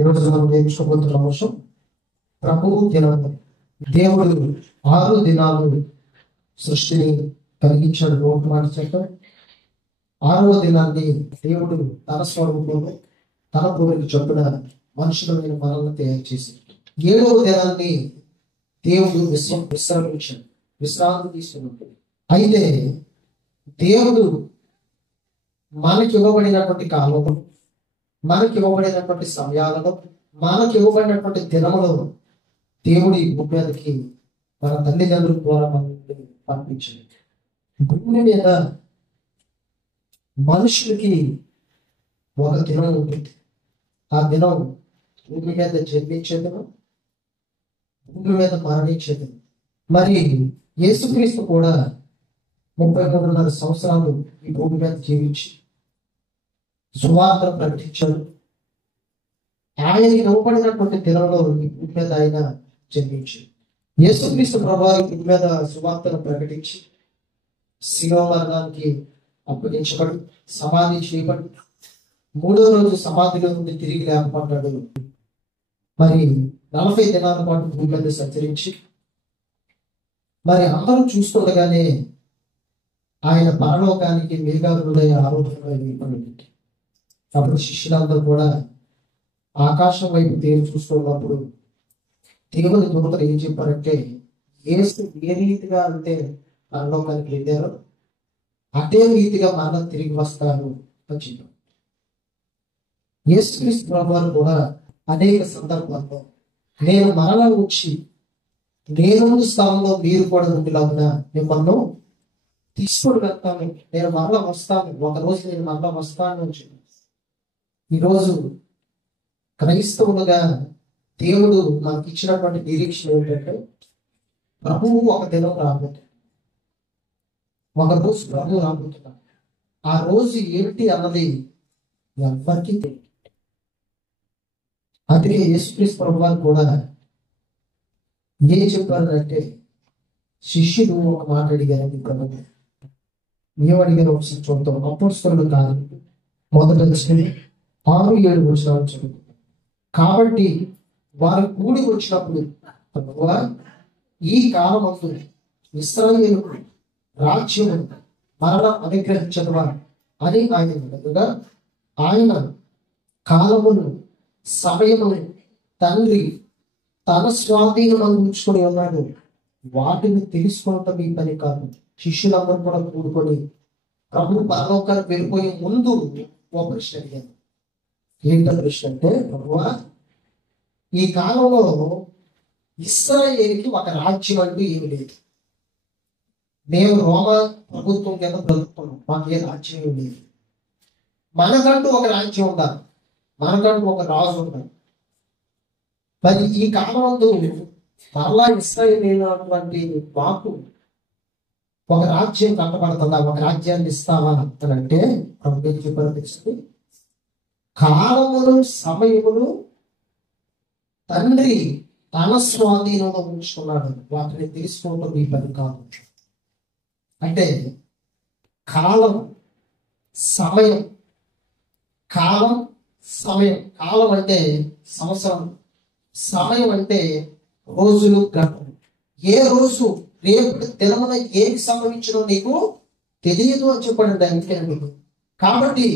ఈరోజు మనం నేర్చుకోబోతున్న అంశం ప్రభువు దినము. దేవుడు 6 దినాలు సృష్టిని కలిగించాడు. ఒక మాట చెప్పాడు. 6వ దినాన్ని దేవుడు తన స్వరూపంలో తన పోలిక చొప్పున మనుషులమైన మనల్ని తయారు చేశాడు. 7వ దినాన్ని దేవుడు విశ్రాంతి తీసుకున్నాడు. అయితే దేవుడు మనకి ఇవ్వబడినటువంటి కాలంలో, మనకి ఇవ్వబడినటువంటి సమయాలలో, మనకి ఇవ్వబడినటువంటి దినములో దేవుడు ఈ భూమి మీదకి మన తల్లిదండ్రుల ద్వారా మనల్ని పంపించాడు. భూమి మీద మనుషులకి ఒక దినం ఉంటుంది. ఆ దినం భూమి మీద జన్మించే దినం, భూమి మీద మరణించే దినం. మరి యేసుక్రీస్తు కూడా 33.5 సంవత్సరాలు ఈ భూమి మీద జీవించి సువార్త ప్రకటించాడు. ఆయనకి ఇవ్వబడినటువంటి దినంలో ఈ భూమి మీద ఆయన జన్మించాడు. యేసుక్రీస్తు ప్రభువు ఈ భూమి మీద సువార్తను ప్రకటించి శిలువ మరణానికి అప్పగించబడి సమాధి చేయబడి 3వ రోజు సమాధిలో నుండి తిరిగి లేపబడ్డాడు. మరి 40 దినాల పాటు భూమి మీద సంచరించి మరి అందరూ చూస్తుండగానే ఆయన పరలోకానికి మేఘాలుడై ఆరోగ్యంగా వెళ్ళిపోయింది. అప్పుడు శిష్యులందరూ కూడా ఆకాశం వైపు దేవుడు చూస్తున్నప్పుడు దేవుని దూతలు ఏం చెప్పారంటే, యేసు ఏ రీతిగా అంటే పరలోకానికి వెళ్ళారో అదే రీతిగా మరలా తిరిగి వస్తారు అని చెప్పారు. యేసుక్రీస్తు ప్రభువారు కూడా అనేక సందర్భాల్లో నేను మరలా వచ్చి నేను స్థానంలో మీరు కూడా ఉండిలాగున మిమ్మల్ని తీసుకొని వెళ్తాను, నేను మరలా వస్తాను, ఒకరోజు నేను మరలా వస్తాను అని చెప్పి. ఈరోజు క్రైస్తవులుగా దేవుడు మనకి ఇచ్చినటువంటి నిరీక్షణ ఏంటంటే, ప్రభువు ఒక దినం రాబోతుంది, ఒక రోజు ప్రభువు రాబోతున్నాడు. ఆ రోజు ఏమిటి అన్నది ఎవరికి తెలియదు. అందుకే యేసుక్రీస్తు ప్రభువారు కూడా ఏం చెప్పారంటే, శిష్యుడు ఒక మాట అడిగారు. ప్రభువు ఏమడిగారు ఒకసారి చూద్దాం. అపోస్తలుల కార్యం 1వ అధ్యాయం 6-7 వచనాలు చదువుతాం. కాబట్టి వారు కూడి వచ్చినప్పుడు ప్రభువా, ఈ కాలమందు ఇశ్రాయేలుకు రాజ్యము మరలా అనుగ్రహించదువా అని ఆయన అడగగా, ఆయన కాలమును సమయమును తండ్రి తన స్వాధీనం ఉంచుకొని ఉన్నాడు, వాటిని తెలుసుకోవటం మీ పని కాదు. శిష్యులందరూ కూడా కూడుకొని ప్రభు పరలోకానికి వెళ్ళిపోయే ముందు ఒక ప్రశ్న అడిగాను. ఏంటో ప్రశ్న అంటే, ప్రభువా, ఈ కాలంలో ఇశ్రాయేలుకి ఒక రాజ్యం అంటూ ఏమి లేదు. మేము రోమా ప్రభుత్వం కింద బ్రతుకుతున్నాం, మాకు ఏ రాజ్యం ఏమి లేదు. మనకంటూ ఒక రాజ్యం ఉండాలి, మనకంటూ ఒక రాజు ఉండాలి. మరి ఈ కాలంలో మరలా ఇశ్రాయేలు మాకు ఒక రాజ్యం కట్టబడుతుందా, ఒక రాజ్యాన్ని ఇస్తావా అని అంటే ప్రభు చెప్పారు తెలుస్తుంది. కాలములు సమయములు తండ్రి తన స్వాధీనంలో ఉంచుకున్నాడు, వాటిని తెలుసుకోవడం మీ పని కాదు. అంటే కాలం సమయం, కాలం సమయం, కాలం అంటే సంవత్సరం, సమయం అంటే రోజులు గంటలు. ఏ రోజు రేపు దినమున ఏమి సంభవించడో నీకు తెలియదు అని చెప్పండి అందుకే. కాబట్టి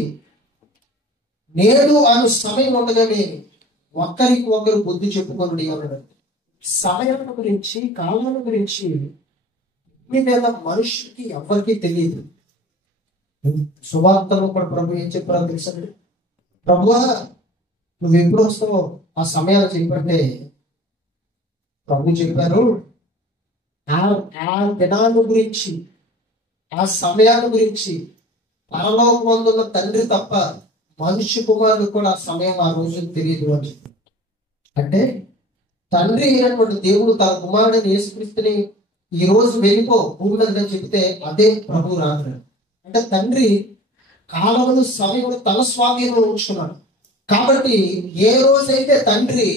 నేడు ఆ సమయం ఉండగానే ఒకరికి ఒకరు బుద్ధి చెప్పుకొని అన్నాడు. సమయం గురించి, కాలం గురించి మీ మీద మనుషులకి ఎవరికి తెలియదు. సువార్తలో కూడా ప్రభు ఏం చెప్పారో తెలుసండి. ప్రభువా, నువ్వు ఎప్పుడు వస్తావో ఆ సమయాలు చెప్పంటే ప్రభు చెప్పారు, ఆ దినాల గురించి, ఆ సమయాల గురించి పరలోకమందున్న తండ్రి తప్ప మనిషి కుమారుడు కూడా ఆ సమయం ఆ రోజు తెలియదు అని చెప్పి. అంటే తండ్రి అయినటువంటి దేవుడు తన కుమారుడిని యేసుక్రీస్తుని ఈ రోజు వెళ్ళిపో భూమి మీద చెబితే అదే ప్రభు రాత్రి. అంటే తండ్రి కాలములు సమయములు తన స్వాధీనంలో ఉంచుకున్నాడు. కాబట్టి ఏ రోజైతే తండ్రి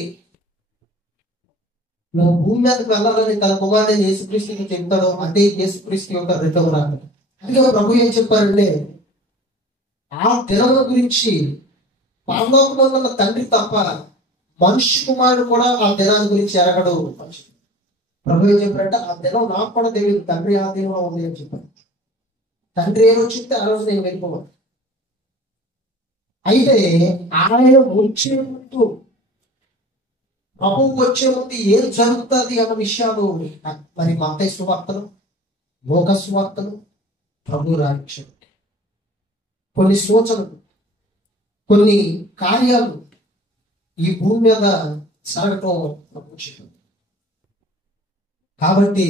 నువ్వు భూమి మీదకి వెళ్ళాలని తన కుమారుడిని యేసుక్రీస్తుకి చెప్తాడో అదే యేసుక్రీస్తు యొక్క రెండవ రాకడ. అందుకే ప్రభు ఏం చెప్పారంటే, ఆ దినముల గురించి పరలోకంలో ఉన్న తండ్రి తప్ప మనుష్య కుమారుడు కూడా ఆ దినాన్ని గురించి ఎరగడు. ప్రభు ఏం చెప్పారంటే ఆ దినం నాకు కూడా తెలియదు, తండ్రి ఆ దినంలో ఉంది అని చెప్పారు. తండ్రి ఏమో చెప్తే ఆ రోజు నేను వెళ్ళిపోవాలి. అయితే ఆయన వచ్చే ముందు, ప్రభువు వచ్చే ముందు ఏం జరుగుతుంది అన్న విషయాలు మరి మత్తయి సువార్తలు, లోక సువార్తలు, ప్రభు రాయించారు. కొన్ని సూచనలు, కొన్ని కార్యాలు ఈ భూమి మీద జరగటం ప్రభు చెప్పారు. కాబట్టి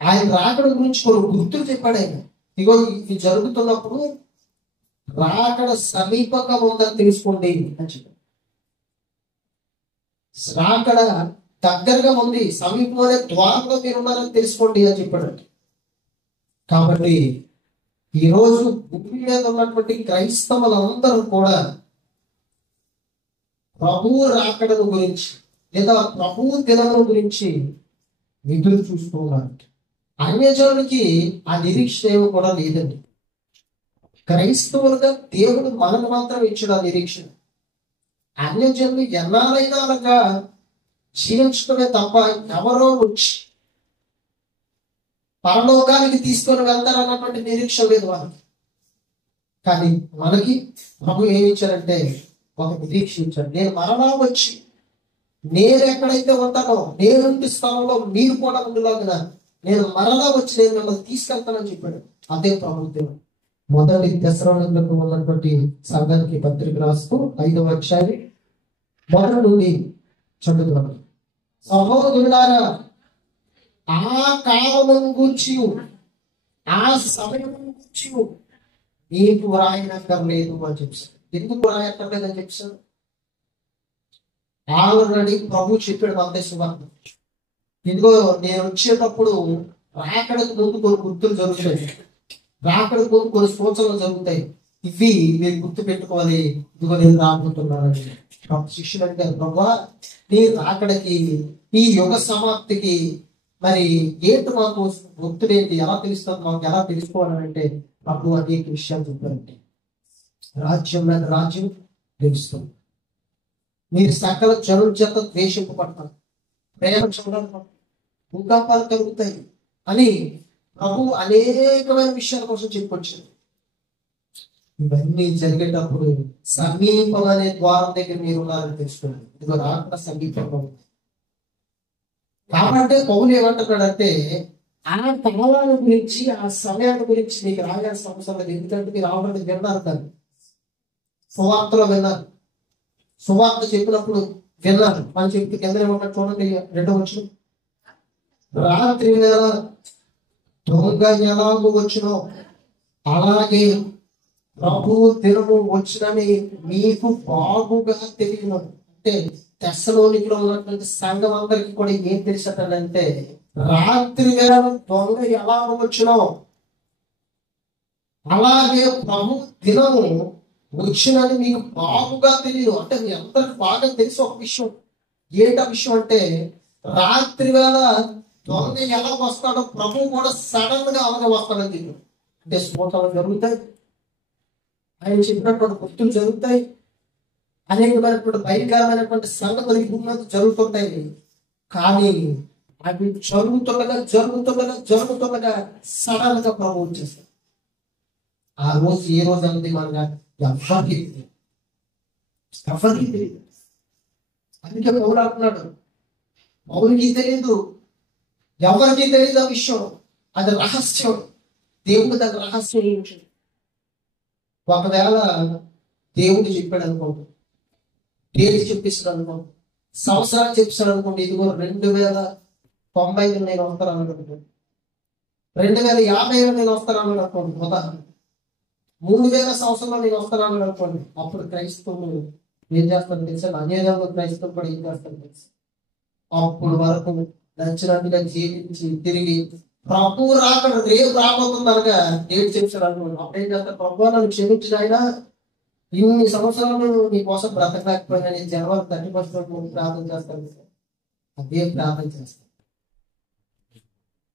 ఆయన రాకడ గురించి కొన్ని గుర్తులు చెప్పాడు ఆయన. ఇగో ఇది జరుగుతున్నప్పుడు రాకడ సమీపంగా ఉందని తెలుసుకోండి అని చెప్పాడు. రాకడ దగ్గరగా ఉంది, సమీపంలోనే ద్వారంలో మీరు ఉన్నారని తెలుసుకోండి అని చెప్పాడు. కాబట్టి ఈరోజు భూమి మీద ఉన్నటువంటి క్రైస్తవులందరూ కూడా ప్రభువు రాకడను గురించి లేదా ప్రభువు దినముల గురించి ఎదురు చూస్తూ ఉన్నారు. అన్యజనులకి ఆ నిరీక్షణ ఏమో కూడా లేదండి. క్రైస్తవులుగా దేవుడు మనకు మాత్రం ఇచ్చాడు ఆ నిరీక్షణ. అన్యజనులు ఎన్నారైనా అనగా జీవించడమే తప్ప ఎవరో వచ్చి పరలోకానికి తీసుకొని వెళ్తారన్నటువంటి నిరీక్షణ లేదు వాళ్ళకి. కానీ మనకి ప్రభు ఏమి ఇచ్చారంటే ఒక నిరీక్షణ ఇచ్చారు. నేను మరలా వచ్చి నేను ఎక్కడైతే ఉంటానో నేను స్థలంలో మీరు కూడా ఉండలాగిన నేను మరలా వచ్చి నేను మిమ్మల్ని తీసుకెళ్తానని చెప్పాడు. అదే ప్రభుత్వం. మొదటి దశలోకి ఉన్నటువంటి సంఘానికి పత్రిక రాస్తూ 5వ అధ్యాయం మొదటి నుండి చదువుతున్నాను. సహోదరులారా, ఆ కాలమును గూర్చి ఆ సమయం గూర్చి మీకు రాయనక్కర్లేదు అని చెప్పారు. ఎందుకు రాయక్కర్లేదు అని చెప్పారు? ఆల్రెడీ ప్రభు చెప్పాడు మత్తయి సువార్త. ఇదిగో నేను వచ్చేటప్పుడు రాకడకు ముందు కొన్ని గుర్తులు జరుగుతాయి, రాకడకు ముందు కొన్ని సూచనలు జరుగుతాయి. ఇవి మీరు గుర్తు పెట్టుకోవాలి. ఇదిగో నేను రాబోతున్నానని శిష్యులు అడిగారు, ప్రభా నీ రాకడకి ఈ యుగ సమాప్తికి మరి ఏంటి మాకు గుర్తులేంటి, ఎలా తెలుస్తుంది, మాకు ఎలా తెలుసుకోవాలంటే ప్రభు అనేక విషయాలు చెప్పారంటే రాజ్యం మీద రాజ్యం తెలుస్తుంది, మీరు సకల జనుల చేత ద్వేషింపబడతారు, ప్రేమ చూడాలి, భూకంపాలు కలుగుతాయి అని ప్రభు అనేకమైన విషయాల కోసం చెప్పుకొచ్చారు. ఇవన్నీ జరిగేటప్పుడు సమీపం అనే ద్వారం దగ్గర మీరు ఉన్నారని తెలుసుకోండి. ఇదిగో రాకుండా సమీపంగా ఉంది. కాబట్టి పౌలు ఏమంటున్నాడంటే ఆ కాలాల గురించి ఆ సమయాల గురించి మీకు రాయాల్సిన అవసరం లేదు. ఎందుకంటే మీరు ఆల్రెడీ విన్నారు, దాన్ని సువార్తలో విన్నారు, సువార్త చెప్పినప్పుడు విన్నారు. మనం చెప్తే కింద ఏమంటారు చూడండి, 2వ వచనం, రాత్రి వేళ దొంగ ఎలాగో వచ్చినో అలాగే ప్రభు దినము వచ్చినని మీకు బాగుగా తెలియను. అంటే తెస్సలోనికలో ఉన్నటువంటి సంఘం అందరికి కూడా ఏం తెలిసటంటే రాత్రి వేళ దొంగ ఎలా వచ్చినో అలాగే ప్రభు దినము వచ్చినని మీకు బాగుగా తెలియదు. అంటే మీ అందరికి బాగా తెలిసి ఒక విషయం. ఏంట విషయం అంటే రాత్రి వేళ దొంగ ఎలా వస్తాడో ప్రభు కూడా సడన్ గా అలాగే వస్తాడని తెలియదు. అంటే స్ఫోటనలు జరుగుతాయి, ఆయన చెప్పినటువంటి గుర్తులు జరుగుతాయి, అనేకమైనటువంటి భయంకరమైనటువంటి సంగతులు ఈ భూమి మీద జరుగుతుంటాయి. కానీ అవి జరుగుతుండగా సడన్ గా ప్రభు వచ్చేస్తాడు. ఆ రోజు ఏ రోజు అనేది మనగా ఎవరికి తెలియదు. అందుకే పౌలు అంటున్నాడు, పౌలుకి తెలియదు, ఎవరికి తెలియదు ఆ విషయం. అది రహస్యం. దేవుడు దాని రహస్యం ఏంటి? ఒకవేళ దేవుడు చెప్పాడు అనుకోండి, డేట్ చెప్పిస్తాడు అనుకోండి, సంవత్సరాలు చెప్పిస్తాడు అనుకోండి, ఇదిగో 2090 నేను వస్తాను అనుకోండి, 2050 నేను వస్తాను అనుకోండి, ఉదాహరణ 3000 సంవత్సరంలో నేను వస్తాను అనుకోండి. అప్పుడు క్రైస్తవులు ఏం చేస్తాను తెలుసా? అన్యజనులు క్రైస్తవులు కూడా ఏం చేస్తాను తెలుసా? అప్పుడు వరకు నచ్చినట్టుగా జీవించి తిరిగి ప్రభు రాకడ రేపు రాబోతుంది అనగా డేట్ చెప్పాడు అనుకోండి. అప్పుడు ఏం చేస్తారు? ప్రభు నన్ను క్షమించిన ఆయన ఇన్ని సంవత్సరాలు నీ కోసం బ్రతకలేకపోయినా నేను జనవరి 31 ముందు ప్రార్థన చేస్తాను, అదే ప్రార్థన చేస్తాను.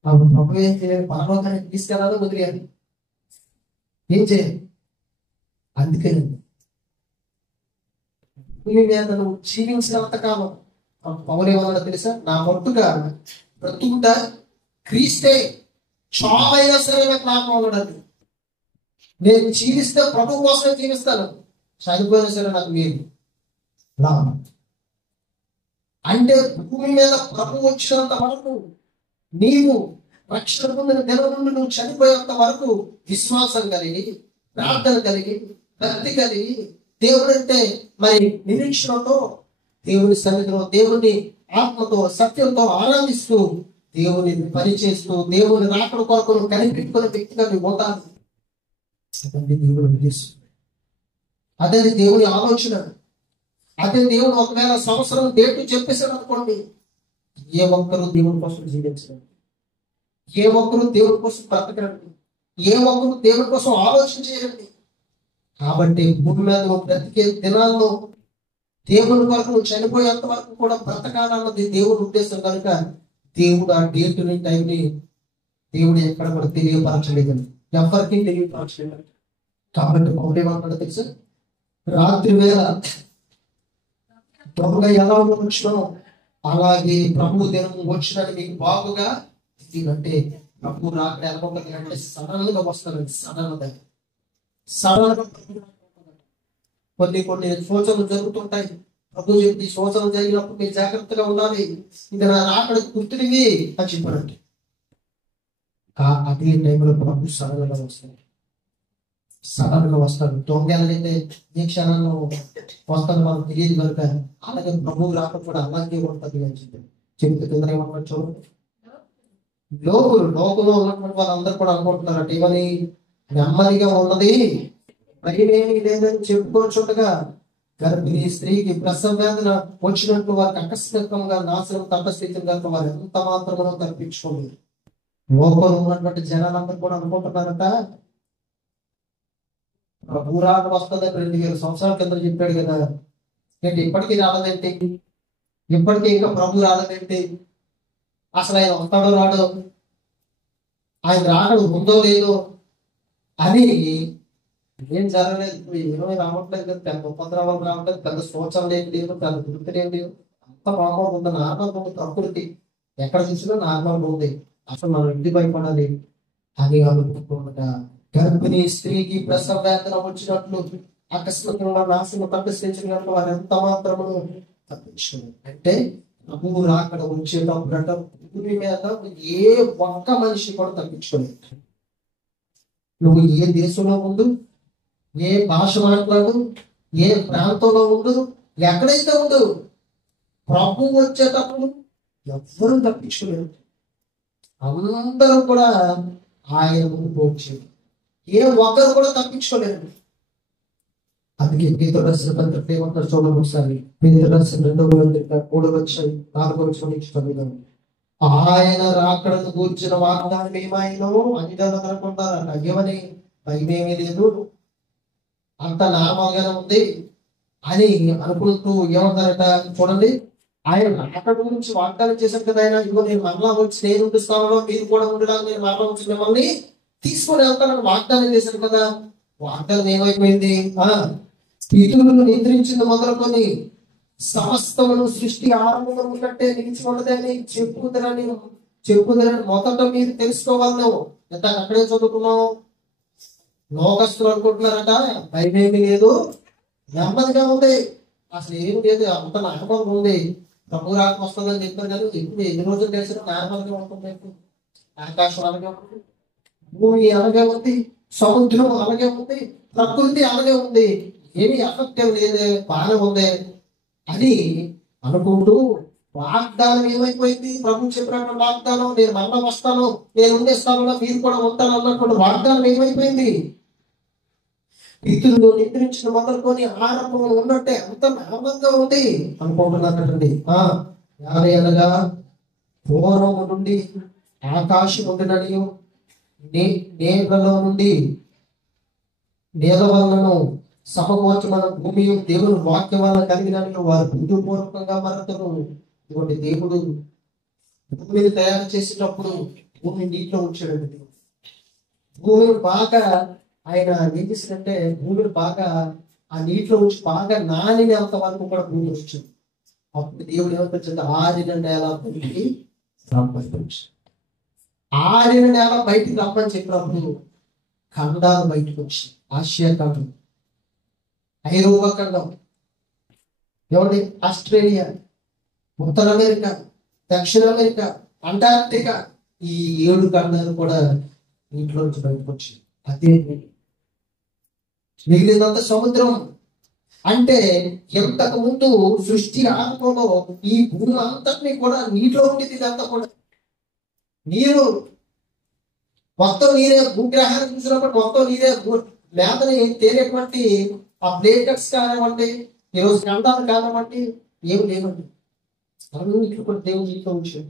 అప్పుడు ప్రభు ఏం చేయాలి? పరలోకానికి తీసుకెళ్ళాలి, వదిలేయాలి, ఏం చేయాలి? అందుకేనండి భూమి మీద నువ్వు జీవించినంత కాలం పౌలు ఏమన్నా తెలుసా? నా మట్టుగా బ్రతుకుట క్రీస్తే, చావైనా సరే నాకు లాభం ఉండదు. నేను జీవిస్తే ప్రభు కోసమే జీవిస్తాను, చనిపోయినా సరే నాకు మీరు లాభం. అంటే భూమి మీద ప్రభు వచ్చినంత వరకు, నీవు రక్షణ పొందిన దినం నుండి నువ్వు చనిపోయేంత వరకు విశ్వాసం కలిగి, ప్రార్థన కలిగి, భక్తి కలిగి, దేవుడు అంటే మరి నిరీక్షణతో దేవుని సన్నిధిలో దేవుని ఆత్మతో సత్యంతో ఆరాధిస్తూ దేవుని పనిచేస్తూ దేవుని రాకడ కొరకు కనిపెట్టుకునే వ్యక్తిగా నువ్వు పోతాను. అదే దేవుడు ఉద్దేశం, అదే దేవుని ఆలోచన. అదే దేవుడు ఒకవేళ సంవత్సరం డేట్ చెప్పేశాడు అనుకోండి, ఏ ఒక్కరు దేవుని కోసం జీవించండి, ఏ ఒక్కరు దేవుడి కోసం బ్రతకండి, ఏ ఒక్కరు దేవుడి కోసం ఆలోచన చేయండి. కాబట్టి భూమి మీద నువ్వు బ్రతికే దినాల్లో దేవుని కొరకు నువ్వు చనిపోయేంత వరకు కూడా బ్రతకాలన్నది దేవుడి ఉద్దేశం కనుక దేవుడు ఆ డేటుని టైంని దేవుడు ఎక్కడ కూడా తెలియపరచలేదు, ఎవరికి తెలియపరచలేదు. కాబట్టి పౌలు ఏమన్నాడు తెలుసా? రాత్రి వేళ ప్రభుగా ఎలా వచ్చినో అలాగే ప్రభు దినం వచ్చినని మీకు బాగుగా అంటే ప్రభు రాకడ ఎలా ఉంటుంది అంటే సడన్ గా వస్తారండి. సడన్ గా కొన్ని సూచనలు జరుగుతుంటాయి. ప్రభు చెప్పి సూచనలు జరిగినప్పుడు మీరు జాగ్రత్తగా ఉండాలి, ఇంకా నా రాకడ గుర్తునివి అని చెప్పారండి. అదే టైంలో ప్రభు సడన్ గా వస్తాడు, సడన్ గా వస్తాడు. దొంగలైతే ఏ క్షణంలో వస్తాడు మనకు తెలియదు కనుక అలాగే ప్రభు రాక కూడా అలాగే ఉంటుంది అని చెప్పి చెబుతూ కింద ఏమన్నా చూడండి. లోకంలో ఉన్నటువంటి వాళ్ళందరూ కూడా అనుకుంటున్నారట, ఏమని? నెమ్మదిగా ఉన్నది మహిమేమీ లేదని చెప్పుకోవచ్చుండగా గర్భిణీ స్త్రీకి ప్రసవ వేదన వచ్చినట్టు వారికి ఆకస్మికంగా నాశనం తటస్థితిని కనుక వారు ఎంత మాత్రమో తప్పించుకోలేదు. లోకంలో ఉన్నటువంటి జనాలందరూ కూడా అనుకుంటున్నారట, ప్రభు రాక వస్తుంది 2000 సంవత్సరాల కింద చెప్పాడు కదా, ఏంటి ఇప్పటికీ రాలేదేంటి, ఇప్పటికీ ఇంకా ప్రభు రాలేదేంటి, అసలు ఆయన వస్తాడో రాడో, ఆయన రాకడు ఉందో లేదో అని ఏం జరగలేదు. ఇప్పుడు ఏమీ రావట్లేదు కదా, పెద్ద ఉపద్రవాలు రావట్లేదు, పెద్ద సూచనలు ఏం లేవు, పెద్ద గుర్తులు ఏం లేవు, అంత నార్మల్ ఉంది. నార్మల్ ఉంది, ప్రకృతి ఎక్కడ చూసినా నార్మల్ ఉంది, అసలు మనం ఇంటి భయపడాలి అని అనుకుంటున్నట. గర్భిణీ స్త్రీకి ప్రసవ వేదన వచ్చినట్లు ఆకస్మికంగా నాశనం తప్పించినట్లు వారు ఎంత మాత్రము తప్పించుకున్నారు. అంటే ప్రభువు రాకడ వచ్చేటప్పుడు భూమి మీద ఏ ఒక్క మనిషి కూడా తప్పించుకోలేదు. నువ్వు ఏ దేశంలో ఉండు, ఏ భాష మాట్లాడు, ఏ ప్రాంతంలో ఉండు, ఎక్కడైతే ఉండు, ప్రభు వచ్చేటప్పుడు ఎవ్వరూ తప్పించుకోలేరు. అందరూ కూడా ఆయన ముందు వచ్చారు, ఏ ఒక్కరు కూడా తప్పించుకోలేరు. అందుకే పేతురు రాసిన పత్రిక ఏమంటారు చూడండి ఒకసారి. పేతురు రాసిన 2:3 ఆయన రాకడను కూర్చున్న వాగ్దానం ఏమైనా అంజలు అనుకుంటారట, ఏమని? భయమేమీ లేదు, అంత నార్మల్గానే ఉంది అని అనుకుంటూ ఏమంటారట చూడండి. ఆయన రాకడ గురించి వాగ్దానం చేశారు కదా, ఆయన ఇదిగో నేను మరలా వచ్చి నేను ఉండే స్థానంలో మీరు కూడా ఉండడానికి నేను మరలా వచ్చి మిమ్మల్ని తీసుకొని వెళ్తానని వాగ్దానం చేశారు కదా. వాగ్దానం ఏమైపోయింది? పితరులను నిద్రించింది మొదలుకొని సమస్తమును సృష్టి ఆరంభంలో ఉన్నట్టే నిలిచి ఉన్నదని చెప్పుదరని మొదట మీరు తెలుసుకోవాలి. నువ్వు ఎంత అక్కడే చదువుకున్నావు. లోకస్తులు అనుకుంటున్నారట భయమేమీ లేదు, నెమ్మదిగా ఉంది, అసలు ఏం లేదు, అంత నార్మల్గా ఉంది, ప్రభు రాక వస్తుందని చెప్పారు కానీ ఇప్పుడు ఎన్ని రోజులు తెలిసిన నార్మల్గా ఉంటుంది. ఆకాశం అలాగే ఉంటుంది, భూమి అలాగే ఉంది, సముద్రం అలాగే ఉంది, ప్రకృతి అలాగే ఉంది, ఏమి ఎఫెక్ట్ లేదే, బాగానే ఉంది అని అనుకుంటూ వాగ్దానం ఏమైపోయింది? ప్రభు చెప్పినట్టు వాగ్దానం, నేను మరణ వస్తాను, నేను ఉండే స్థానంలో మీరు కూడా ఉంటాను అన్నటువంటి వాగ్దానం ఏమైపోయింది? పితరులు నిద్రించిన మొదలుకొని ఆరంభం ఉన్నట్టే అంత నార్మల్గా ఉంది అనుకుంటున్నారండి. అనగా పూర్వము నుండి ఆకాశం ఉండిననియు నేలలో నుండి నేల వలనను సమగోచమైన భూమి దేవుని వాక్యం వల్ల కలిగినని వారు బుద్ధిపూర్వకంగా మరొకరు. ఇటువంటి దేవుడు భూమిని తయారు చేసేటప్పుడు భూమిని నీటిలో ఉంచాడండి. భూమిని బాగా ఆయన ఏం చేసినట్టే భూమిని బాగా ఆ నీటిలో ఉంచి బాగా నానినంత వరకు కూడా భూమి వచ్చింది. అప్పుడు దేవుడు ఏమనిపించింది, ఆరిన నేల బయటికి రమ్మని. ఆరిన నేల బయటికి రమ్మని చెప్పినప్పుడు ఖండాలు బయటకు వచ్చి, ఆసియా ఖండం, ఐరోపా ఖండం, ఎవరి ఆస్ట్రేలియా, ఉత్తర అమెరికా, దక్షిణ అమెరికా, అంటార్క్టికా, ఈ 7 ఖండాలు కూడా నీటిలో నుంచి బయటకు వచ్చి, అదే మిగిలినంత సముద్రం. అంటే ఎంతకు ముందు సృష్టి ఆత్మలో ఈ భూమి అంతటినీ కూడా నీటిలో ఉండేది. ఇదంతా కూడా నీరు మొత్తం నీరే. భూగ్రహాన్ని చూసినప్పుడు మొత్తం నీరే. మేతని తేలేటువంటి ఆ ప్లేటెక్స్ కానివ్వండి, ఈరోజు ఖండాలు కానివ్వండి, ఏమి లేవండి. అన్నింటిలో కూడా దేవుడు నీటిలో ఉంచాడు.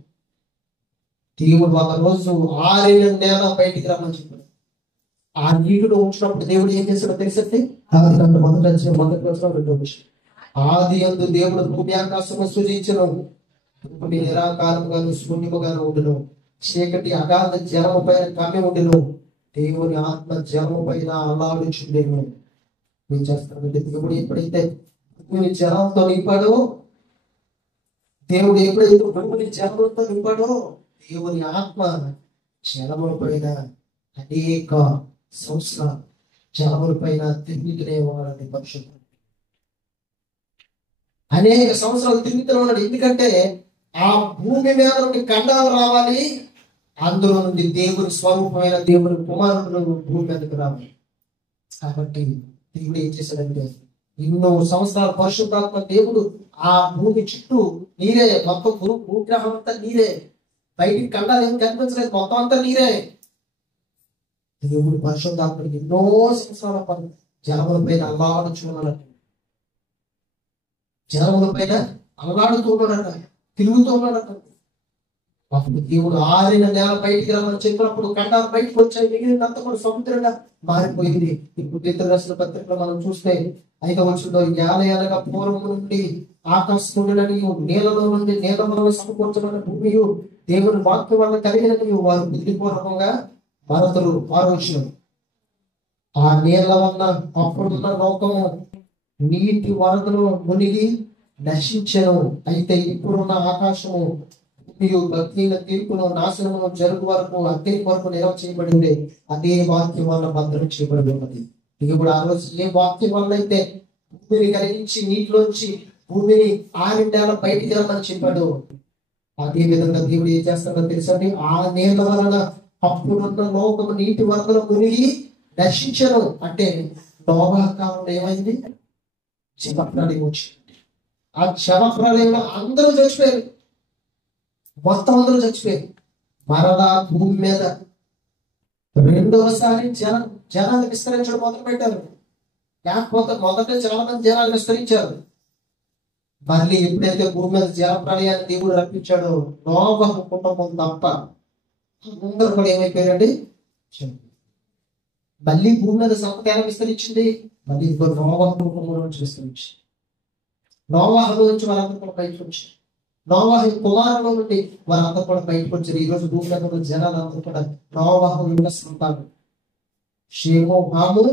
దేవుడు ఒక రోజు ఆరిన నేల బయటికి రమ్మని చెప్పాడు. ఆ నీటిలో ఉంచినప్పుడు దేవుడు ఏం చేశాడో తెలిసండి, రెండో విషయం, ఆది యందు దేవుడు భూమి ఆకాశము సృజించెను. భూమి నిరాకారముగాను శూన్యముగాను ఉండును. చీకటి అగాధ జలము పైన కమ్మి ఉండును. దేవుని ఆత్మ జలము పైన అల్లాడుచుండెను. ఏం చేస్తాడంటే, దేవుడు ఎప్పుడైతే భూమిని జలంతో నింపాడో, దేవుడు ఎప్పుడైతే భూమిని జలంతో నింపాడో, దేవుని ఆత్మ జలముల పైన అనేక సంవత్సరాలు జలముల పైన తిరుగుతూనే ఉన్నాడండి. పరిశుద్ధుడు అనేక సంవత్సరాలు తిరుగుతూనే ఉన్నాడు. ఎందుకంటే ఆ భూమి మీద నుండి ఖండాలు రావాలి, అందులో నుండి దేవుని స్వరూపమైన దేవుని కుమారుడు భూమి మీదకి రావాలి. కాబట్టి దేవుడు ఏం చేశాడంటే, ఎన్నో సంవత్సరాల పరిశుద్ధాత్మ దేవుడు ఆ భూమి చుట్టూ నీరే, మొత్తం భూగ్రహం అంతా నీరే, బయటికి ఖండాలు ఏం కనిపించలేదు, మొత్తం అంతా నీరే. దేవుడు పరిశుద్ధాత్మడికి ఎన్నో సంవత్సరాల జలముల పైన అల్లాడుచున్నాడట. జలముల పైన అల్లాడుతూ ఉన్నాడట, తిరుగుతూ ఉన్నాడట. అప్పుడు దేవుడు ఆరిన నేల బయటికి రమ్మని చెప్పినప్పుడు ఖండాలు బయటకు వచ్చాయి. మిగిలినంత కూడా సముద్రంగా మారిపోయింది. ఇప్పుడు ఇతర రాసిన పత్రికలో మనం చూస్తే 5వ వచనంలో, ఏలయనగా పూర్వము నుండి ఆకాశముండుననియు నీళ్ళలో నుండి నీళ్ళ వలన సమకూర్చబడిన భూమియు దేవుని వాక్యం వల్ల కలిగిననియు వారు బుద్ధిపూర్వకంగా మరతలు ఆలోచన. ఆ నీళ్ళ వల్ల అప్పుడున్న లోకము నీటి వరదలో మునిగి నశించను. అయితే ఇప్పుడున్న ఆకాశము భక్తిల తీర్పును నాశనము జరుగు వరకు అగ్ని వరకు నిలవ చేయబడింది. అదే వాక్యం వల్ల భద్రం చేయబడి ఉన్నది. ఇప్పుడు ఆ రోజు ఏ వాక్యం వల్ల అయితే భూమిని కలిగించి నీటిలోంచి భూమిని ఆరిండేళ్ళ బయటికి రమ్మని చెప్పాడు, అదే విధంగా దేవుడు ఏం చేస్తాడో తెలుసండి, ఆ నీళ్ళ వలన అప్పుడున్న లోకము నీటి వరదలో మునిగి నశించను. అంటే నోవహు కాలంలో ఏమైంది, జలప్రళయం వచ్చింది. ఆ జలప్రళయంలో అందరూ చచ్చిపోయారు, మొత్తం అందరూ చచ్చిపోయారు. మరలా భూమి మీద రెండవసారి జనాలు విస్తరించడం మొదలు పెట్టారు. లేకపోతే మొదట చాలా మంది జనాలు విస్తరించారు. మళ్ళీ ఎప్పుడైతే భూమి మీద జల ప్రళయాన్ని దేవుడు రప్పించాడో, నోవహు కుటుంబం తప్ప అందరూ కూడా ఏమైపోయారండి, మళ్ళీ భూమి మీద సంపద ఎలా విస్తరించింది, మళ్ళీ ఇంకో నోవహు కుటుంబం నుంచి విస్తరించింది. నోవహు నుంచి వారందరూ కూడా బయటకు వచ్చారు. నోవహు కుమారుల నుండి వారందరూ కూడా బయటకు వచ్చారు. ఈ రోజు భూమి మీద ఉన్న జనాలందరూ కూడా నోవహు యొక్క సంతానం. షేము, హాము,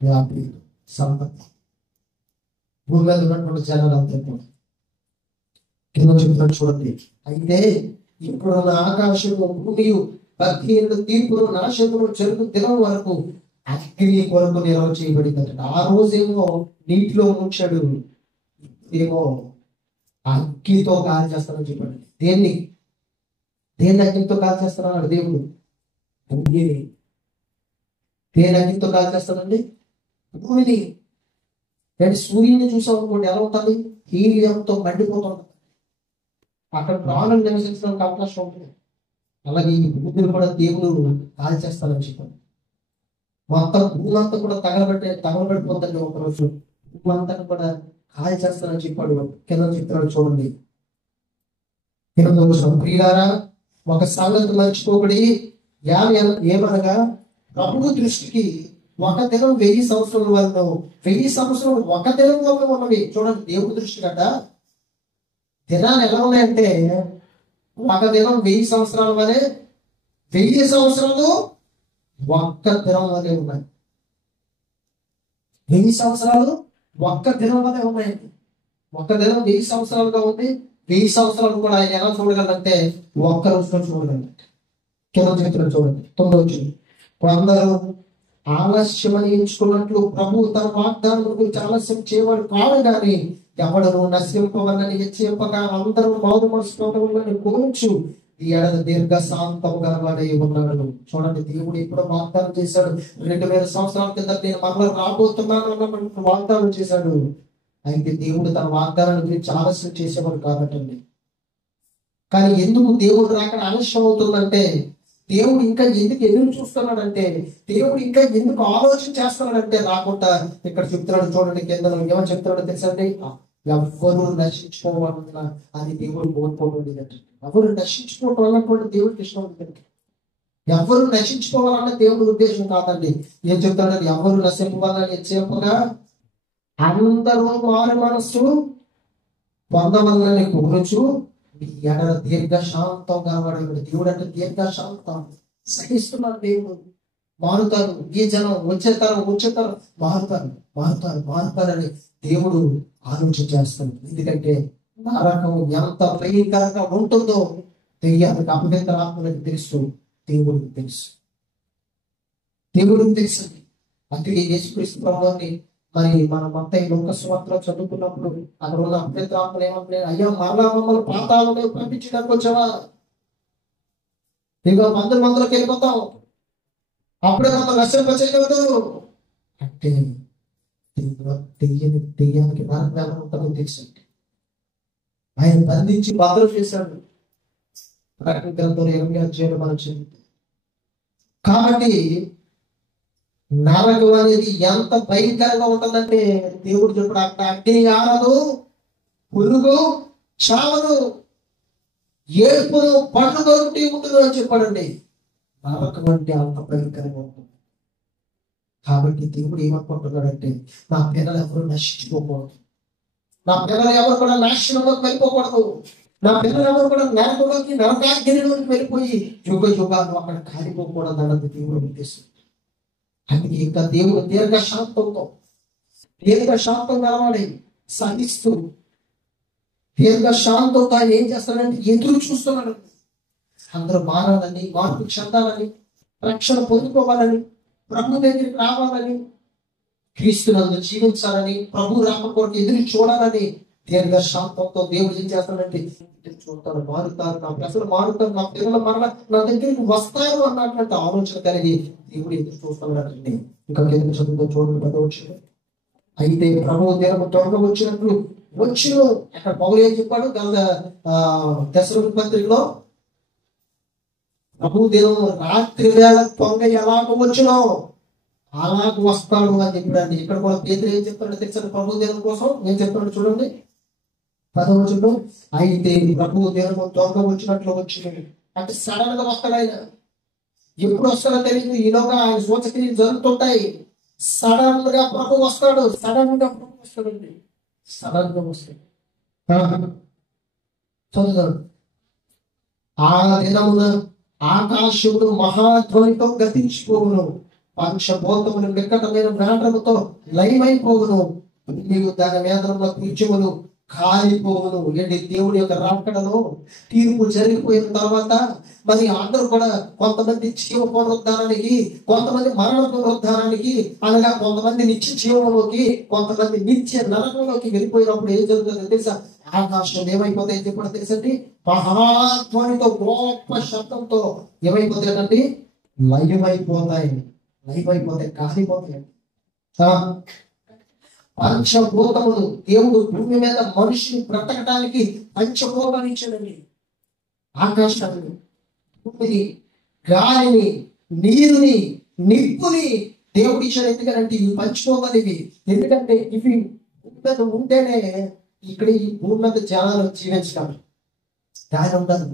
యాపేతు సంపత్తి. భూమి మీద ఉన్నటువంటి జనాలందరూ కూడా కింద చెప్తాను చూడండి. అయితే ఇప్పుడున్న ఆకాశంలో భూమియు భక్తిహీనుల తీర్పును నాశనము జరుగు దినం వరకు అగ్ని కొరకు నిల్వ చేయబడిందట. ఆ రోజేమో నీటిలో ఉంచాడు, ఏమో అగ్నితో కాల్ చేస్తానని చెప్పాడు. దేన్ని అగ్నితో కాల్ చేస్తానన్నాడు దేవుడు. భూమిని దేని అగ్నితో కాల్ చేస్తానండి, భూమిని. అంటే సూర్యుని చూసాం అనుకోండి, ఎలా ఉంటుంది, హీలియంతో మండిపోతుంది. అక్కడ ప్రాణం నివసించడానికి అవకాశం ఉంటుంది. అలాగే ఈ భూమిని కూడా దేవుడు కాల్ చేస్తానని చెప్పాడు. మొత్తం భూమి అంతా కూడా తగలబడిపోతుంది. ఒకరోజు భూమి అంతా కూడా కాల్ చేస్తానని చెప్పాడు. కింద చెప్తాడు చూడండి. ప్రియులారా, ఒక సంగతి మర్చిపోబడి ఏమనగా ప్రభువు దృష్టికి ఒక దినం 1000 సంవత్సరాల వరకు, 1000 సంవత్సరాలు ఒక దినంలో ఉన్నవి. చూడండి, దేవుడి దృష్టి గట దినాలు ఎలా ఉన్నాయంటే, ఒక దినం 1000 సంవత్సరాల వరే, 1000 సంవత్సరాలు ఒక్క దినం వరే ఉన్నాయి. 1000 సంవత్సరాలు ఒక్క దినం వల్లే ఉన్నాయండి. ఒక్క దినం 1000 సంవత్సరాలుగా ఉంది. 1000 సంవత్సరాలు కూడా ఆయన ఎలా చూడగలంటే ఒక్క రోజులో చూడగలండి. కింద చేతులు చూడండి, 9వ వచనం. అందరూ ఆలస్యమని ఎంచుకున్నట్లు ప్రభు తన వాగ్దానం గురించి ఆలస్యం చేయవాడు కాదు, కానీ ఎవడను నశింపవలని హెచ్చరింపగా అందరూ మౌన మనసుకోవడం కోరుచు ఈ ఏడాది దీర్ఘశాంతముగా వాడై ఉన్నాడు. చూడండి, దేవుడు ఎప్పుడో వాగ్దానం చేశాడు. 2000 సంవత్సరాల కింద నేను మరలా రాబోతున్నాను అన్నటువంటి వాగ్దానం చేశాడు. అయితే దేవుడు తన వాగ్దానాన్ని గురించి ఆలస్యం చేసేవాడు కాబట్టండి. కానీ ఎందుకు దేవుడు రాకడ ఆలస్యం అవుతుందంటే, దేవుడు ఇంకా ఎందుకు ఎదురు చూస్తున్నాడంటే, దేవుడు ఇంకా ఎందుకు ఆలోచన చేస్తున్నాడంటే రాకుండా ఇక్కడ చెప్తున్నాడు. చూడండి కింద ఏమని చెప్తున్నాడో తెలుసండి, ఎవరు నశించుకోవాలన్నా అది దేవుడు కోరుకోవడం. ఎవరు నశించుకోవడం అన్నటువంటి దేవుడికి ఇష్టం ఉంటుంది. ఎవరు నశించుకోవాలన్న దేవుడి ఉద్దేశం కాదండి. ఏం చెప్తాడంటే, ఎవరు నశింపవాలని చెప్పగా అందరూ మారు మనస్సు పొందవలని కోరుచు ఎడల దీర్ఘశాంతంగా వాడు. దేవుడు అంటే దీర్ఘశాంతం, సహిస్తున్నాడు. దేవుడు మారుతారు, ఈ జనం వచ్చే తరం మారుతారని దేవుడు ఆలోచన చేస్తాడు. ఎందుకంటే నరకం ఎంత భయంకరంగా ఉంటుందో దెయ్యానికి అపవిత్ర ఆత్మలకు తెలుసు, దేవుడికి తెలుసు. అందుకే యేసుక్రీస్తు ప్రభువుని మరి మన మత్తయి లోక సువార్తలో చదువుకున్నప్పుడు అక్కడ ఉన్న అపవిత్ర ఆత్మలు ఏమంటున్నాయి, అయ్యా మరలా మమ్మల్ని పాతాళంలో పంపించడానికి వచ్చావా? ఇక మందులోకి వెళ్ళిపోతాం, అప్పుడే మమ్మల్ని నశింపచేయగలదు అంటే దెయ్యానికి నరకం ఎలా ఉంటుందో తెలుసండి. ఆయన బంధించి భద్రం చేశాడు. ప్రకటన గ్రంథంలో 8వ అధ్యాయంలో మనం చదువుతాం. కాబట్టి నరకం అనేది ఎంత భయంకరంగా ఉంటుందంటే దేవుడు చెప్పాడు, అక్కడ అగ్ని ఆరదు, పురుగు చావదు, ఏడుపును పండుగ ఉంటుంది అని చెప్పాడండి. నరకం అంటే అంత భయంకరంగా ఉంటుంది. కాబట్టి దేవుడు ఏమనుకుంటున్నాడంటే, నా పిల్లలు ఎవరు నశించుకోకూడదు, నా పిల్లలు ఎవరు కూడా నాశనంలోకి వెళ్ళిపోకూడదు, నా పిల్లలు ఎవరు కూడా నరకాగ్నిలోకి వెళ్ళిపోయి యుగాలు అక్కడ కాలిపోకూడదు అన్నది దేవుడు ఉద్దేశం. అందుకే ఇంకా దేవుడు దీర్ఘశాంతం కలవాడి సహిస్తూ దీర్ఘశాంతంతో ఆయన ఏం చేస్తాడంటే ఎదురు చూస్తున్నాడు. అందరూ మారాలని, మార్పు చెందాలని, రక్షణ పొందుకోవాలని, ప్రభు దగ్గరికి రావాలని, క్రీస్తునందు జీవించాలని, ప్రభు రాక కొరకు ఎదురు చూడాలని దీర్ఘశాంతంతో దేవుడు ఏం చేస్తాడంటే చూడతారు, మారుతారు, నా ప్రజలు మారుతారు, నా పిల్లలు మరలా నా దగ్గరికి వస్తారు అన్నటువంటి ఆలోచన కలిగి దేవుడు ఎదురు చూస్తున్నాడండి. ఇంకా ఎందుకు చదువుతో చూడండి 10వ వచనం. అయితే ప్రభు దినము త్వరగా వచ్చినట్లు వచ్చును. అక్కడ పౌలు ఏం చెప్పాడు దశరథ పత్రికలో, ప్రభు దినం రాత్రి వేళ త్వరగ ఎలాగ వచ్చునో అలాగ వస్తాడు అని చెప్పాడండి. ఇక్కడ కూడా పేతురు ఏం చెప్తాడో తెలుసా ప్రభు దినం కోసం ఏం చెప్తాడు చూడండి 10వ వచనంలో. అయితే ప్రభు దినము త్వరగా వచ్చినట్లు వచ్చినాడు అంటే సడన్ గా వస్తాడు ఆయన. ఎప్పుడు వస్తాడో తెలియదు, ఈలోగా ఆయన సూచక్రియలు జరుగుతుంటాయి. సడన్ గా ప్రభు వస్తాడు, సడన్గా వస్తాడు. చదువుతాడు. ఆ దినమున ఆకాశమును మహాధ్వనితో గతించిపోవును, పంచభూతములు నికటమైన మేడలతో లయమైపోవును, నీవు దాని మేదనంలో కూర్చుములు కాలిపోవును. ఏంటి దేవుడి యొక్క రాకడలో తీర్పు జరిగిపోయిన తర్వాత మరి అందరూ కూడా కొంతమంది జీవ పునరుద్ధారానికి, కొంతమంది మరణ పునరుద్ధారానికి, అనగా కొంతమంది నిత్య జీవంలోకి, కొంతమంది నిత్య నరకంలోకి వెళ్ళిపోయినప్పుడు ఏం జరుగుతుందో తెలుసా? ఆకాశం ఏమైపోతాయి చెప్పడం తెలుసండి, మహాధ్వనితో గొప్ప శబ్దంతో ఏమైపోతాయండి? లయమైపోతాయి, కాలిపోతాయి. పంచభూతములు, దేవుడు భూమి మీద మనిషిని బ్రతకడానికి పంచభూతాలు ఇచ్చాడండి. ఆకాశాన్ని, భూమిని, గాలిని, నీరుని, నిప్పుని దేవుడు ఇచ్చాడు. ఎందుకంటే ఇవి పంచభూతాలు. ఇవి ఎందుకంటే ఇవి భూమి మీద ఉంటేనే ఇక్కడ ఈ భూమి మీద జనాలు జీవించగలరు. గాలి ఉండాలి,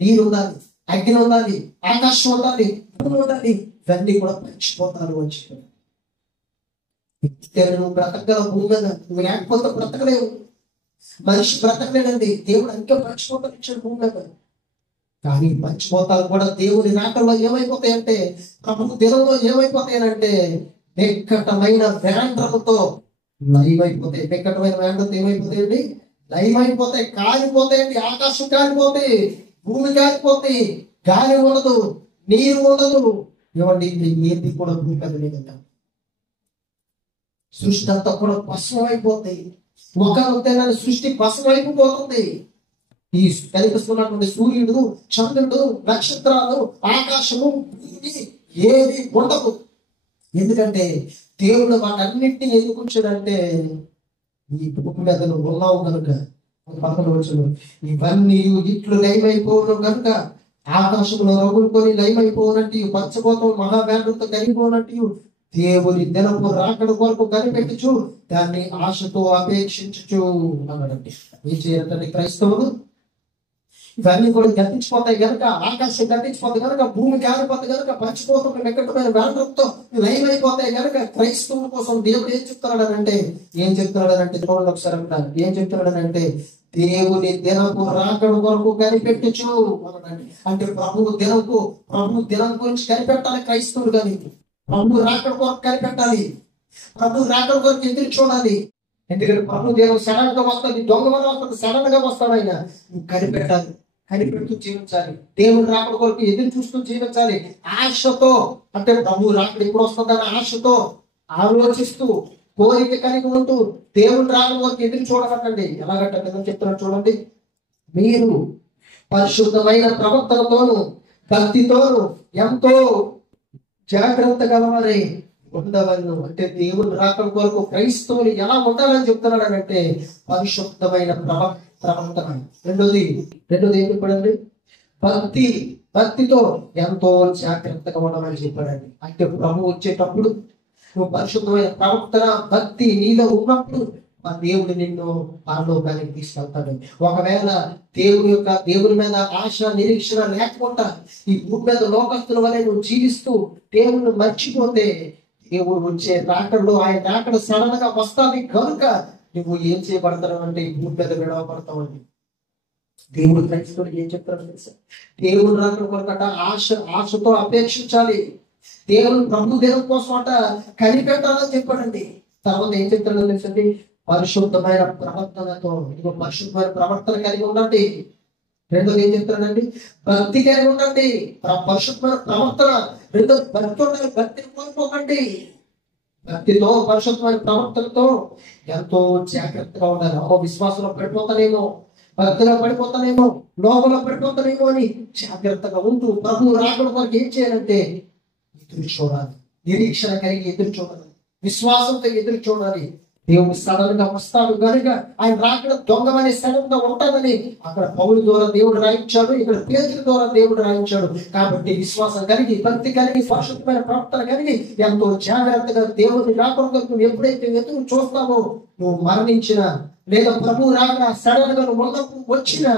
నీరు ఉండాలి, అగ్ని ఉండాలి, ఆకాశం ఉండాలి, భూమి ఉండాలి. ఇవన్నీ కూడా పంచభూతాలు వచ్చి నువ్వు బ్రతకగల భూమి మీద, నువ్వు లేకపోతే బ్రతకలేవు. మనిషి బ్రతకలేడండి. దేవుడు ఇంకా పంచభూతాలు ఇచ్చాడు భూమి మీద. కానీ పంచభూతాలు కూడా దేవుని రాకల్లో ఏమైపోతాయంటే, ప్రభు దినంలో ఏమైపోతాయనంటే నిక్కటమైన వేండ్రముతో లయమైపోతాయి. నిక్కటమైన వేండ్రతో ఏమైపోతాయండి? లయమైపోతాయి, కాలిపోతాయండి. ఆకాశం కాలిపోతాయి, భూమి కాలిపోతాయి, గాలి ఉండదు, నీరు ఉండదు. ఇవ్వండి, ఏది కూడా భూమి మీద లేదంట. సృష్టి అంతా కూడా భస్మం అయిపోతాయి. ఒక సృష్టి భస్మం అయిపోతుంది. ఈ కనిపిస్తున్నటువంటి సూర్యుడు, చంద్రుడు, నక్షత్రాలు, ఆకాశము, భూమి ఏది ఉండదు. ఎందుకంటే దేవుడు వాటన్నిటిని ఎదుర్కొంచాడంటే ఈ భూమి మీద నువ్వు ఉన్నావు కనుక. పక్కన వచ్చును, ఇవన్నీ ఇట్లు లయమైపోను కనుక ఆకాశంలో రగులుకొని లయమైపోనట్టు, పంచభూతం మహావేంద్రంతో కలిగిపోనట్టు దేవుని దినపు రాకడ కొరకు కనిపెట్టుచు దాన్ని ఆశతో అపేక్షించుచు అన్నాడండి. ఏం చేయాలంటే క్రైస్తవులు ఇవన్నీ కూడా గతించిపోతాయి కనుక, ఆకాశం గతించిపోతాయి కనుక, భూమి కాలిపోతాయి కనుక, పంచిపోతున్న నికటమైన వేంద్రంతో లయమైపోతాయి కనుక క్రైస్తవుల కోసం దేవుడు ఏం చెప్తున్నాడనంటే చూడండి ఒకసారి అంటారు. ఏం చెప్తున్నాడనంటే దేవుని దినపు రాకడ కొరకు కనిపెట్టుచు అన్నాడండి. అంటే ప్రభు దినం గురించి కనిపెట్టాలి క్రైస్తవులు. కానీ ప్రభు రాకడ కొరకు కనిపెట్టాలి, ప్రభు రాకడ కొరకు ఎదురు చూడాలి. ఎందుకంటే ప్రభు దేవుడు సడన్ గా వస్తుంది, దొంగ వస్తుంది, సడన్ గా వస్తాడు. ఆయన కనిపెట్టాలి, కనిపెడుతూ జీవించాలి. దేవుడు రాకడ కొరకు ఎదురు చూస్తూ జీవించాలి. ఆశతో, అంటే ప్రభు రాకడ ఎప్పుడు వస్తుందని ఆశతో ఆలోచిస్తూ కోరిక కలిగి ఉంటూ దేవుడు రాకడ కొరకు ఎదురు చూడాలంటండి. ఎలాగంటే చెప్తున్నాడు చూడండి. మీరు పరిశుద్ధమైన ప్రవర్తనతోను భక్తితోను ఎంతో జాగ్రత్త గలవారే ఉండవలను. అంటే దేవుడు రాకడ కొరకు క్రైస్తవులు ఎలా ఉండాలని చెప్తున్నాడు అంటే పరిశుద్ధమైన ప్రవర్తన. రెండోది ఏం చెప్పాడండి? భక్తితో ఎంతో జాగ్రత్తగా ఉండమని చెప్పాడండి. అంటే ప్రభు వచ్చేటప్పుడు నువ్వు పరిశుద్ధమైన ప్రవర్తన, భక్తి నీలో ఉన్నప్పుడు ఆ దేవుడు నిన్ను పరలోకానికి తీసుకెళ్తాడు. ఒకవేళ దేవుని మీద ఆశ నిరీక్షణ లేకుండా ఈ భూమి మీద లోకస్తుల వలె నువ్వు జీవిస్తూ దేవుని మర్చిపోతే దేవుడు వచ్చే రాకడలో ఆయన రాకడ సడన్ గా వస్తాది కనుక నువ్వు ఏం చేయబడతావు అంటే ఈ భూమి మీద విడవబడతావండి. దేవుడు క్రైస్తవుడు ఏం చెప్తాడు తెలుసా? దేవుడు రాకడ కొరకట ఆశతో అపేక్షించాలి. దేవుడు ప్రభు దేవుని కోసం అట కనిపెట్టాలని చెప్పాడండి. తర్వాత ఏం చెప్తాడో తెలుసండి? పరిశుద్ధమైన ప్రవర్తనతో, ఇదిగో పరిశుద్ధమైన ప్రవర్తన కలిగి ఉండండి. రెండోది ఏం చెప్తాడండి? భక్తి కలిగి ఉండండి. పరిశుద్ధమైన ప్రవర్తన. రెండో భక్తి ఉండాలి, భక్తిని కోల్పోకండి. భక్తితో పరిశుద్ధమైన ప్రవర్తనతో ఎంతో జాగ్రత్తగా ఉండాలి. విశ్వాసంలో పడిపోతానేమో, భక్తిలో పడిపోతానేమో, లోకంలో పడిపోతానేమో అని జాగ్రత్తగా ఉంటూ ప్రభు రాకడ కొరకు ఏం చేయాలంటే ఎదురు చూడాలి. నిరీక్షణ కలిగి ఎదురు చూడాలి, విశ్వాసంతో ఎదురు చూడాలి. దేవుడు సడన్ గా వస్తాడు కనుక ఆయన రాకడ దొంగమని సడన్ గా ఉంటాడని అక్కడ పౌలు ద్వారా దేవుడు రాయించాడు, ఇక్కడ పేతురు ద్వారా దేవుడు రాయించాడు. కాబట్టి విశ్వాసం కలిగి, భక్తి కలిగి, పరిశుద్ధమైన ప్రవర్తన కలిగి ఎంతో జాగ్రత్తగా దేవుడిని రాకడ కొరకు ఎప్పుడైతే ఎదురు చూస్తావో నువ్వు మరణించిన లేదా ప్రభు రాకడ సడన్ గా ఉన్నప్పుడు వచ్చిన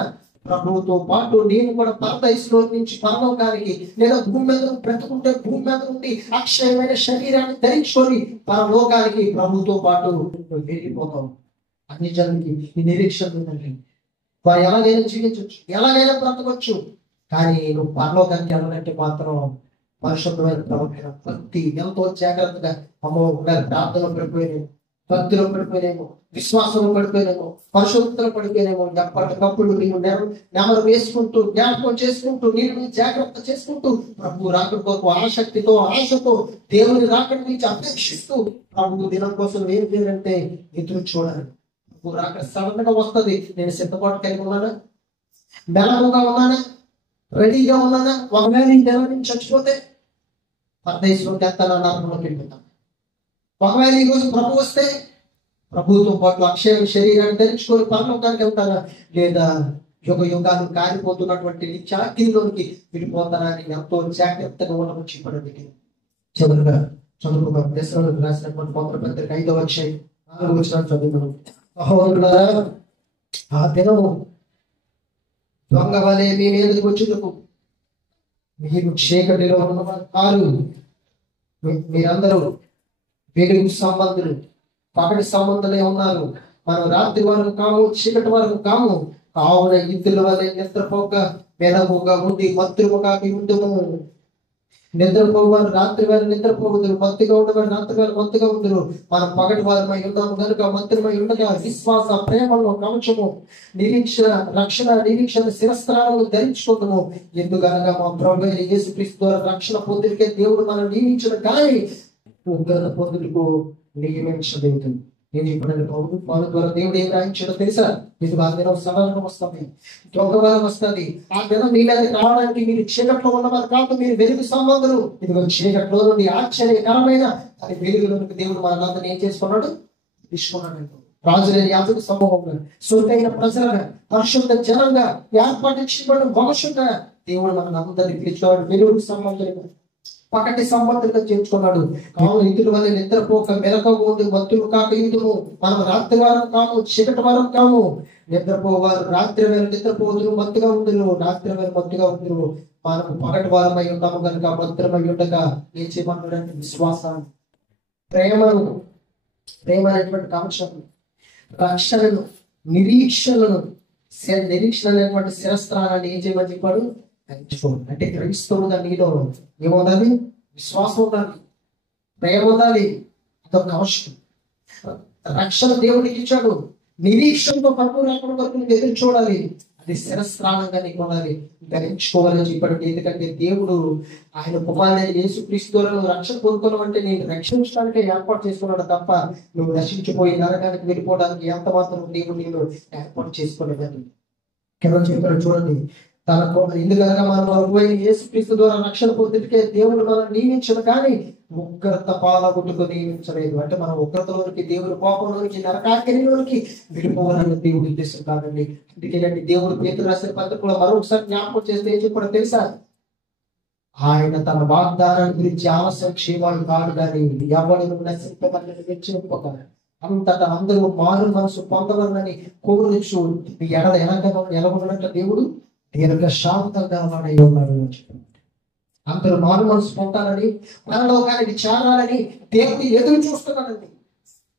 ప్రభువుతో పాటు నేను కూడా పరదైసులో నుంచి పరలోకానికి లేదా భూమి మీద బ్రతుకుంటే భూమి మీద నుండి అక్షయమైన శరీరాన్ని ధరించుకొని పరలోకానికి ప్రభుతో పాటు వెళ్ళిపోతాం. అన్ని జనానికి ఈ నిరీక్షణ ఉందండి. వారు ఎలాగైనా జీవించవచ్చు, ఎలాగైనా బ్రతకొచ్చు. కానీ నువ్వు పరలోకానికి వెళ్ళాలంటే మాత్రం పరిశుద్ధమైన ప్రవర్తన, భక్తి ఎంతో జాగ్రత్తగా ప్రార్థనలో పడిపోయినేమో, భక్తిలో పడిపోయినేమో, విశ్వాసంలో పడిపోయినేమో, పరిశుద్ధతలో పడిపోయినేమో. ఎప్పటికప్పుడు నీవు నెమరు వేసుకుంటూ, జ్ఞాపకం చేసుకుంటూ, నీరు జాగ్రత్త చేసుకుంటూ ప్రభు రాకడ కొరకు ఆశతో దేవుని రాకడ నుంచి అపేక్షిస్తూ ప్రభు దినం కోసం ఏం చేయాలంటే ఎదురు చూడాలి. ప్రభు రాకడ సడన్ గా వస్తుంది. నేను సిద్ధపాటు కలిగి ఉన్నానా, బలంగా ఉన్నానా, రెడీగా ఉన్నానా? ఒకవేళ ఈ నెల నుంచి చచ్చిపోతే పరదేశంలో నరకంలోకి వెళ్ళిపోతాను. ఒకవేళ ఈ రోజు ప్రభు వస్తే ప్రభుతో పాటు అక్షయ శరీరాన్ని ధరించుకొని పరలోకానికి వెళ్తారా, లేదా యుగాలు కాలిపోతున్నటువంటి నిత్యాగ్నిలోనికి వెళ్ళిపోతారా అని ఎంతో జాగ్రత్తగా ఉండమని చెప్పండి. చివరిగా చదువుకున్నాం దశలోకి రాసినటువంటి మొదటి పత్రిక 5వ అధ్యాయం 4వ వచనం చదువుకున్నాం. సహోదరులారా, ఆ దినం దొంగ వలె మీ మీదకి వచ్చేందుకు మీరు చీకటిలో ఉన్నవారు, మీరందరూ వెలుగు సంబంధులు, పగటి సంబంధులే ఉన్నారు. మనం రాత్రి వరకు కాము, చీకటి వరకు కాము. కావున ఇద్దరు వలె నిద్రపోక మెలకుగా ఉండి మత్తుగా ఉండుము. నిద్రపోవారు రాత్రి వేళ నిద్రపోవుదురు, మత్తుగా ఉండవారు రాత్రి వేళ మత్తుగా ఉందరు. మనం పగటి వారమై ఉన్నాము కనుక మత్తుమై ఉండగా విశ్వాస ప్రేమలో కవచము నిరీక్షణ రక్షణ నిరీక్షణ శిరస్త్రాలను ధరించుకుందాము. ఎందుకనగా మా ప్రభు యేసుక్రీస్తు ద్వారా రక్షణ పొందుడికే దేవుడు మనం నియమించిన కానీ ఉగ్రత పొందుటకు నియమించలేదు. నేను ఇప్పుడు వాళ్ళ ద్వారా దేవుడు ఏం రాయించాడో తెలుసా? ఇది ఆ దినం సడన్గా వస్తుంది, దొంగవరం వస్తుంది. ఆ దినం మీ మీద రావడానికి మీరు చీకట్లో ఉన్నవారు కాదు, మీరు వెలుగు సంబంధులు. ఇదిగో చీకట్లో నుండి ఆశ్చర్యకరమైన అది వెలుగులోనికి దేవుడు మనందరినీ ఏం చేసుకున్నాడు? తీసుకున్నాడు. రాజులేని యాజక సమూహంగా, సొంతైన ప్రజలుగా, పరిశుద్ధ జనంగా, ఏర్పాటించబడిన వంశంగా దేవుడు మనందరినీ పిలిచాడు. వెలుగు సంబంధులుగా, పకటి సంబంధంగా చేర్చుకున్నాడు. కావున ఇతరుల వల్ల నిద్రపోక మెలకువగా ఉండి మత్తులు కాక ఇదుము. మనం రాత్రి వారం కాము, చీకటి వారం కాము. నిద్రపోవారు రాత్రి వేళ నిద్రపోదురు, మత్తుగా ఉందరు. రాత్రి వేళ మత్తుగా ఉందరు. మనం పగటి వారమై ఉంటాము కనుక మత్తుమై ఉండగా ఏం చేయమంటాడంటే విశ్వాసాన్ని, ప్రేమను, ప్రేమ అనేటువంటి కవచాన్ని, రక్షణను, నిరీక్షణను, నిరీక్షణ అనేటువంటి శిరస్త్రాన్ని ఏం చేయమని చెప్పాడు? అంటే క్రైస్తవుడుగా నీలో ఏముండాలి? విశ్వాసం ఉండాలి, ప్రేమ ఉండాలి. అదొక అవసరం. రక్షణ దేవుడికి ఇచ్చాడు. నిరీక్షణతో ప్రభు రాకడ వరకు నువ్వు ఎదురు చూడాలి. అది శిరస్త్రాణంగా నీకు ఉండాలి, ధరించుకోవాలని చెప్పాడు. ఎందుకంటే దేవుడు ఆయన కుమారుడైన యేసుక్రీస్తు ద్వారా నువ్వు రక్షణ పొందుకోవడం అంటే నేను రక్షించడానికే ఏర్పాటు చేసుకున్నాడు తప్ప నువ్వు నశించిపోయి నరకానికి వెళ్ళిపోవడానికి ఎంత మాత్రం దేవుడు నేను ఏర్పాటు చేసుకోలేదని కింద చెప్పాడు. చూడండి, తనకు ఎందుకనగా మనం యేసుక్రీస్తు ద్వారా రక్షణ పొందుటకే దేవుడు మనం నియమించడు కానీ ఉగ్రత పాలగొట్టుకు నియమించలేదు. అంటే మనం ఉగ్రతలోనికి, దేవుడి కోపంలోనికి, నరకాగ్నిలోనికి విడిపోవాలని దేవుడి ఉద్దేశం కాదండి. అందుకేనండి దేవుడు పేతురు రాసిన పత్రికలో మరొకసారి జ్ఞాపకం చేస్తే ఏం చెప్పడం తెలుసా? ఆయన తన వాగ్దానాన్ని గురించి ఆలస్యం క్షేమాలు కాదు కానీ ఎవరు నశింపక అంతటా అందరూ మారు మనసు పొందవలనని కోరుచు ఎలాగొన్నట్టు దేవుడు దీర్ఘశాంతంగా వాడై ఉన్నాడు. అందరూ మారు మనసు పొందాలని, పరలోకానికి చేరాలని దేవుడు ఎదురు చూస్తున్నాడండి,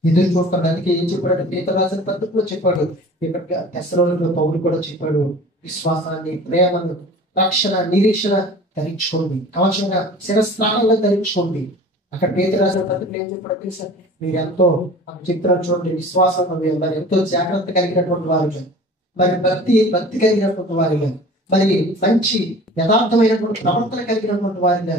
ఎదురు చూస్తాడు. అందుకే ఏం చెప్పాడు? పేతురు రాసిన పత్రికలో చెప్పాడు, ఇక్కడ తెస్సలోనికైలో పౌలు కూడా చెప్పాడు, విశ్వాసాన్ని, ప్రేమను, రక్షణ, నిరీక్షణ ధరించుకోండి, కవచంగా శిరస్త్రాణంగా ధరించుకోండి. అక్కడ పేతురు రాసిన పత్రికలు ఏం చెప్పాడు తెలుసా? మీరు ఎంతో చిత్రాలు చూడండి, విశ్వాసం మరి ఎంతో జాగ్రత్త కలిగినటువంటి వారు, మరి భక్తి కలిగినటువంటి వారిగా, మరి మంచి యథార్థమైనటువంటి ప్రవర్తన కలిగినటువంటి వారిగా,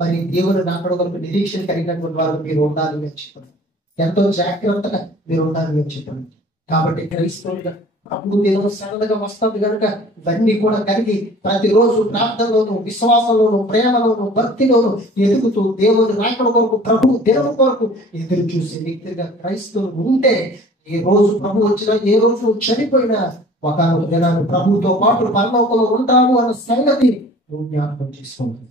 మరి దేవుడు నాకడ వరకు నిరీక్షణ కలిగినటువంటి వారు మీరు ఉండాలి అని చెప్పండి. ఎంతో జాగ్రత్తగా మీరు ఉండాలి అని చెప్పండి. కాబట్టి క్రైస్తవులుగా అప్పుడు దేవుడు సరళగా వస్తుంది కనుక ఇవన్నీ కూడా కలిగి ప్రతిరోజు ప్రార్థనలోను, విశ్వాసంలోను, ప్రేమలోను, భక్తిలోను ఎదుగుతూ దేవుని రాకడ కొరకు, ప్రభు దినం కొరకు ఎదురు చూసే వ్యక్తిగా క్రైస్తవులు ఉంటే ఏ రోజు ప్రభు వచ్చినా, ఏ రోజు చనిపోయినా ఒక దినాన్ని ప్రభుతో పాటు పరలోకంలో ఉంటాము అన్న సంగతి నువ్వు జ్ఞాపకం చేసుకోవాలి.